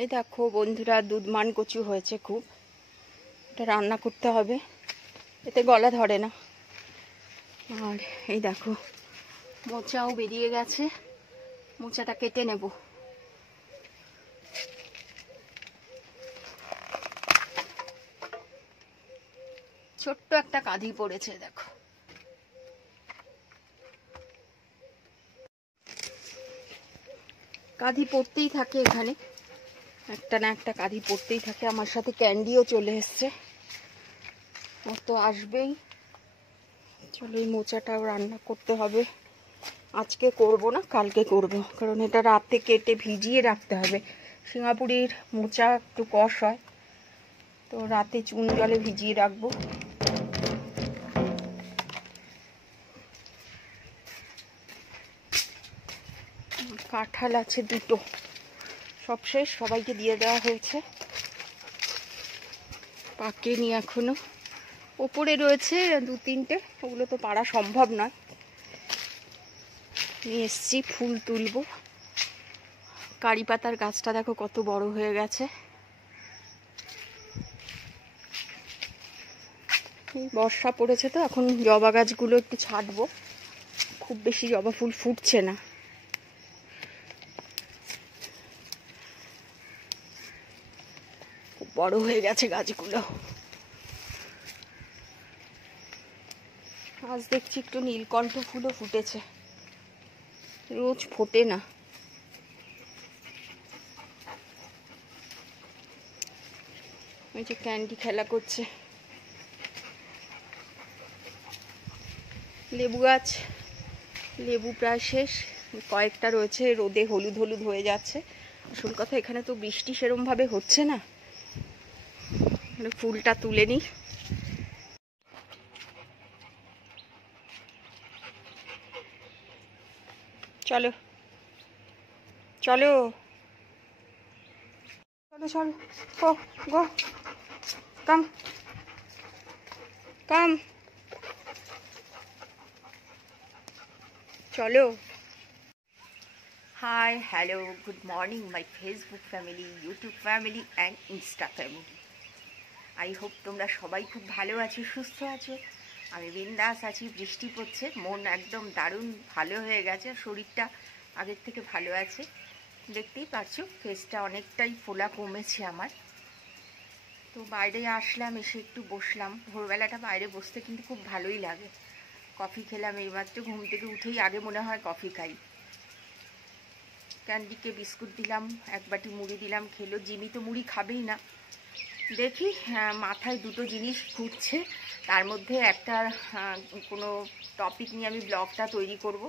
এই দেখো বন্ধুরা, দুধ মান কচু হয়েছে খুব। এটা রান্না করতে হবে, এতে গলা ধরে না। আর এই দেখো মোচাও বেরিয়ে গেছে, মোচাটা কেটে নেব। ছোট্ট একটা কাঁধি পড়েছে দেখো। কাঁধি পড়তেই থাকে এখানে, একটা না একটা কাঁধি পড়তেই থাকে। আমার সাথে ক্যান্ডিও চলে এসছে, ও তো আসবেই। চলো এই মোচাটাও রান্না করতে হবে। আজকে করব না, কালকে করব, কারণ এটা রাতে কেটে ভিজিয়ে রাখতে হবে। সিঙ্গাপুরের মোচা একটু কষ হয়, তো রাতে চুন জলে ভিজিয়ে রাখবো। কাঁঠাল আছে দুটো, সব শেষ, সবাইকে দিয়ে দেওয়া হয়েছে, পাকেনি এখনো। ওপরে রয়েছে দু তিনটে, ওগুলো তো পারা সম্ভব নয়। নিয়ে এসছি, ফুল তুলবো। কারি পাতার গাছটা দেখো কত বড় হয়ে গেছে। বর্ষা পড়েছে তো এখন জবা গাছগুলো একটু ছাঁটবো, খুব বেশি জবা ফুল ফুটছে না। খুব বড় হয়ে গেছে গাছগুলো। আজ দেখছি একটু নীলকণ্ঠ ফুলও ফুটেছে, রোজ ফোটে না। ওই যে ক্যান্ডি খেলা করছে। লেবু গাছ, লেবু প্রায় শেষ, কয়েকটা রয়েছে রোদে হলুদ হলুদ হয়ে যাচ্ছে। আসল কথা এখানে তো বৃষ্টি সেরম ভাবে হচ্ছে না, ফুলটা তুলে নিই। চলো চলো চলো চলো, গো গো, কাম কাম, চলো। Hi, hello, good morning my Facebook family, YouTube family and Insta family. I hope তোমরা সবাই খুব ভালো আছো, সুস্থ আছো। আমি বিন্দাস আছি। বৃষ্টি পড়ছে, মন একদম দারুণ ভালো হয়ে গেছে, শরীরটা আগের থেকে ভালো আছে। দেখতেই পারছো ফেসটা অনেকটাই ফোলা কমেছে আমার। তো বাইরে আসলাম, এসে একটু বসলাম। ভোরবেলাটা বাইরে বসতে কিন্তু খুব ভালোই লাগে। কফি খেলাম এইমাত্র, ঘুম থেকে উঠেই আগে মনে হয় কফি খাই। ক্যান্ডিকে বিস্কুট দিলাম, এক বাটি মুড়ি দিলাম, খেলো। জিমি তো মুড়ি খাবেই না। দেখি মাথায় দুটো জিনিস ঘুরছে, তার মধ্যে একটা কোনো টপিক নিয়ে আমি ব্লগটা তৈরি করব।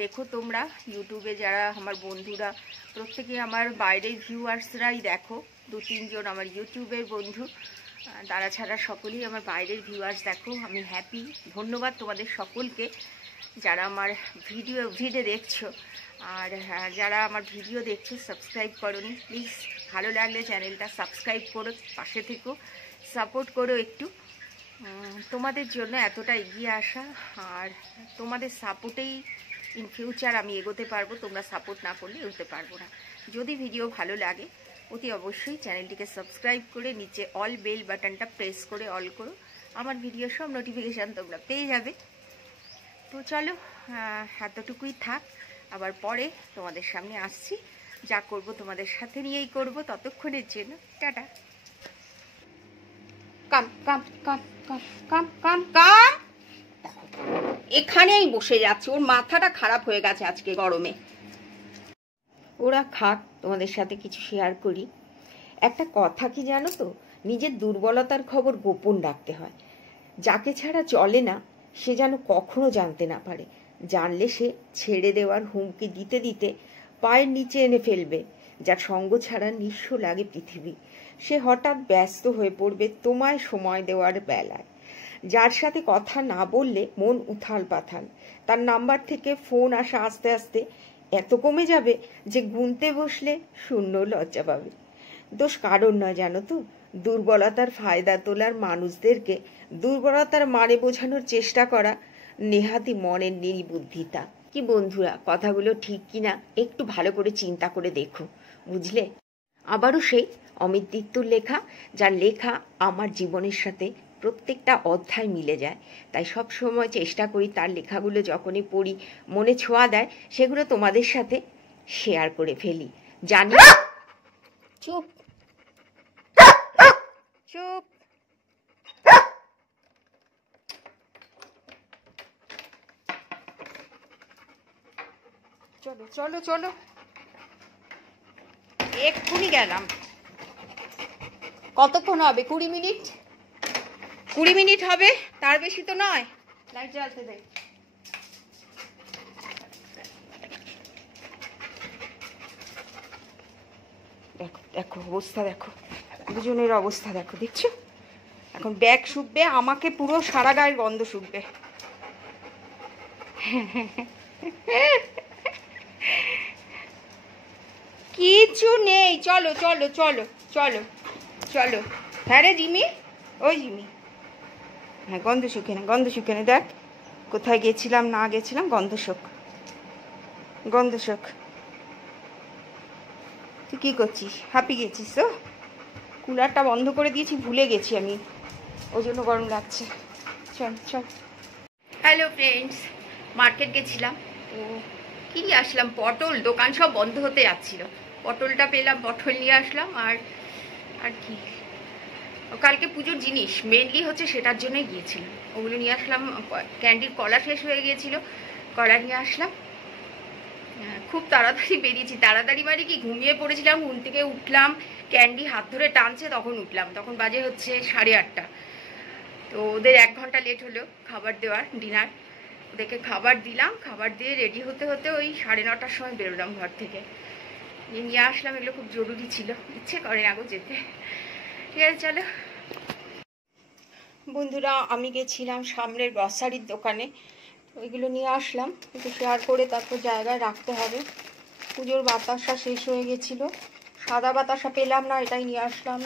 দেখো তোমরা ইউটিউবে যারা আমার বন্ধুরা, প্রত্যেকে আমার বাইরের ভিউয়ার্সরাই দেখো, দু তিনজন আমার ইউটিউবের বন্ধু, তারা ছাড়া সকলেই আমার বাইরের ভিউয়ার্স দেখো। আমি হ্যাপি, ধন্যবাদ তোমাদের সকলকে যারা আমার ভিডিও দেখছো। আর যারা আমার ভিডিও দেখছো সাবস্ক্রাইব করোনি, প্লিজ ভালো লাগলে চ্যানেলটা সাবস্ক্রাইব করো, পাশে থেকো, সাপোর্ট করো একটু। তোমাদের জন্য এতটা এগিয়ে আসা, আর তোমাদের সাপোর্টেই ইন ফিউচার আমি এগোতে পারবো। তোমরা সাপোর্ট না করলে এগোতে পারবো না। যদি ভিডিও ভালো লাগে অতি অবশ্যই চ্যানেলটিকে সাবস্ক্রাইব করে নিচে অল বেল বাটনটা প্রেস করে অল করো, আমার ভিডিও সব নোটিফিকেশান তোমরা পেয়ে যাবে। তো চলো এতটুকুই থাক, আবার পরে তোমাদের সামনে আসছি। যা করব তোমাদের সাথে নিয়েই করব, ততক্ষণের জন্য টাটা। কাম কাম কাম কাম কাম কাম কাম, এখানেই বসে যাচ্ছে, ওর মাথাটা খারাপ হয়ে গেছে আজকে গরমে। ওরা খাক, তোমাদের সাথে কিছু শেয়ার করি। একটা কথা কি জানো তো, নিজের দুর্বলতার খবর গোপন রাখতে হয়। যাকে ছাড়া চলে না সে যেন কখনো জানতে না পারে। জানলে সে ছেড়ে দেওয়ার হুমকি দিতে দিতে পায়ের নিচে এনে ফেলবে। যার সঙ্গ ছাড়া নিঃস্ব লাগে পৃথিবী, সে হঠাৎ ব্যস্ত হয়ে পড়বে তোমায় সময় দেওয়ার বেলায়। যার সাথে কথা না বললে মন উথাল পাথাল, তার নাম্বার থেকে ফোন আসা আস্তে আস্তে এত কমে যাবে যে গুনতে বসলে শূন্য লজ্জা পাবে। দোষ কারণ নয় জানো তো, দুর্বলতার ফায়দা তোলার মানুষদেরকে দুর্বলতার মানে বোঝানোর চেষ্টা করা নেহাতি মনের নির্বুদ্ধিতা। কি বন্ধুরা, কথাগুলো ঠিক কিনা একটু ভালো করে চিন্তা করে দেখো, বুঝলে? আবারও সেই অমিত দত্তর লেখা, যার লেখা আমার জীবনের সাথে প্রত্যেকটা অধ্যায় মিলে যায়। তাই সব সময় চেষ্টা করি তার লেখাগুলো যখনই পড়ি, মনে ছোঁয়া দেয়, সেগুলো তোমাদের সাথে শেয়ার করে ফেলি। জানি চুপ চুপ, চলো চলো চলো, এক্ষুনি গেলাম। কতক্ষণ হবে? 20 মিনিট, 20 মিনিট হবে, তার বেশি তো নয়। লাইট জ্বালতে দে। দেখো দেখো অবস্থা, দেখো দুজনের অবস্থা, দেখো দেখছো? এখন ব্যাগ শুকবে, আমাকে পুরো সারা গায়ের গন্ধ শুকবে। কিছু নেই, চলো চলো চলো চলো চলো। হ্যাঁ রে জিমি, ওই জিমি, হ্যাঁ গন্ধ শুকে না, গন্ধ শুকে না, দেখ কোথায় গেছিলাম না গেছিলাম, গন্ধ শোক, গন্ধ শোক। তুই কী করছিস? হাঁপি গেছিস তো? কুলারটা বন্ধ করে দিয়েছি, ভুলে গেছি আমি, ওই জন্য গরম লাগছে। চল চল। হ্যালো ফ্রেন্ডস, মার্কেট গেছিলাম, তো কী নিয়ে আসলাম? পটল, দোকান সব বন্ধ হতে যাচ্ছিল, পটলটা পেলাম, পটল নিয়ে আসলাম। আর আর কি, কালকে পুজোর জিনিস মেনলি হচ্ছে সেটার জন্যই গিয়েছিলাম, ওগুলো নিয়ে আসলাম। ক্যান্ডির কলা শেষ হয়ে গিয়েছিল, কলা নিয়ে আসলাম। খুব তাড়াতাড়ি বেরিয়েছি, তাড়াতাড়ি মানে কি, ঘুমিয়ে পড়েছিলাম, ঘুম থেকে উঠলাম, ক্যান্ডি হাত ধরে টানছে, তখন উঠলাম, তখন বাজে হচ্ছে 8:30। তো ওদের 1 ঘন্টা লেট হলো খাবার দেওয়ার, ডিনার। ওদেরকে খাবার দিলাম, খাবার দিয়ে রেডি হতে হতে ওই 9:30টার সময় বেরোলাম ঘর থেকে, নিয়ে আসলাম। এগুলো খুব জরুরি ছিল, ইচ্ছে করে না গো যেতে। ঠিক আছে চলো বন্ধুরা, আমি গেছিলাম সামনের গ্রসারির দোকানে, ওইগুলো নিয়ে আসলাম, একটু শেয়ার করে তারপর জায়গায় রাখতে হবে। পুজোর বাতাসা শেষ হয়ে গেছিলো, সাদা বাতাসা পেলাম না, এটাই নিয়ে আসলাম।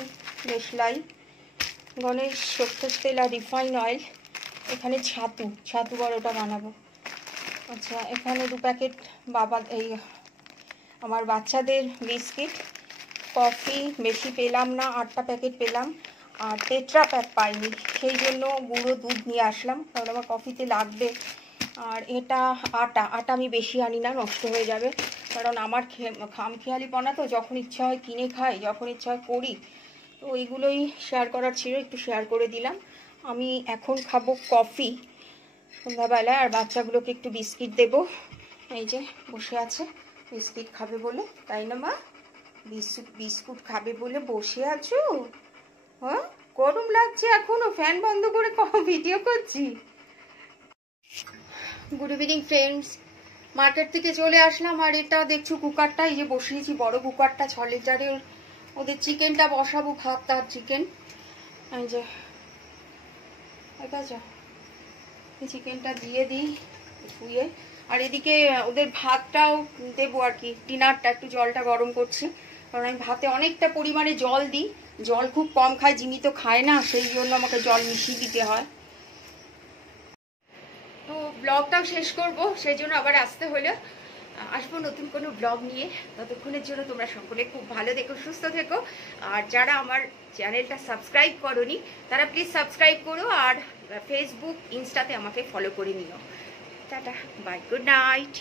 দেশলাই, গণেশ সর্ষের তেল আর রিফাইন অয়েল। এখানে ছাতু বড়োটা বানাবো। আচ্ছা, এখানে 2 প্যাকেট আমার বাচ্চাদের বিস্কিট। কফি বেশি পেলাম না, 8টা প্যাকেট পেলাম, আর টেট্রা প্যাক পাইনি, সেই জন্য গুঁড়ো দুধ নিয়ে আসলাম, কারণ আমার কফিতে লাগবে। আর এটা আটা আমি বেশি আনি না, নষ্ট হয়ে যাবে, কারণ আমার খামখেয়ালিপনা তো, যখন ইচ্ছা হয় কিনে খাই, যখন ইচ্ছা হয় করি। তো ওইগুলোই শেয়ার করার ছিল, একটু শেয়ার করে দিলাম। আমি এখন খাবো কফি সন্ধ্যাবেলায়, আর বাচ্চাগুলোকে একটু বিস্কিট দেব। এই যে বসে আছে, বিস্কিট খাবে বলে, তাই না মা? বিস্কুট খাবে বলে বসে আছো? হ্যাঁ, গরম লাগছে এখনো, ফ্যান বন্ধ করে ভিডিও করছি। গুড ইভিনিং ফ্রেন্ডস, মার্কেট থেকে চলে আসলাম। আর এটা দেখছো কুকারটা, এই যে বসিয়েছি বড় কুকারটা, 6 লিটারের। ওদের চিকেনটা বসাবো, ভাত আর চিকেন। এই যে এই চিকেনটা দিয়ে দিই ধুয়ে। আর এদিকে ওদের ভাতটাও দেবো আর কি, ডিনারটা, একটু জলটা গরম করছি, কারণ আমি ভাতে অনেকটা পরিমাণে জল দিই, জল খুব কম খায়, জিমি তো খায় না, সেই জন্য আমাকে জল মিশিয়ে দিতে হয়। তো ব্লগটাও শেষ করব, সেই জন্য আবার আসতে হলো। আসবো নতুন কোনো ব্লগ নিয়ে, ততক্ষণের জন্য তোমরা সকলে খুব ভালো থেকো, সুস্থ থেকো। আর যারা আমার চ্যানেলটা সাবস্ক্রাইব করোনি, তারা প্লিজ সাবস্ক্রাইব করো, আর ফেসবুক ইনস্টাতে আমাকে ফলো করে নিও। টাটা, বাই, গুড নাইট।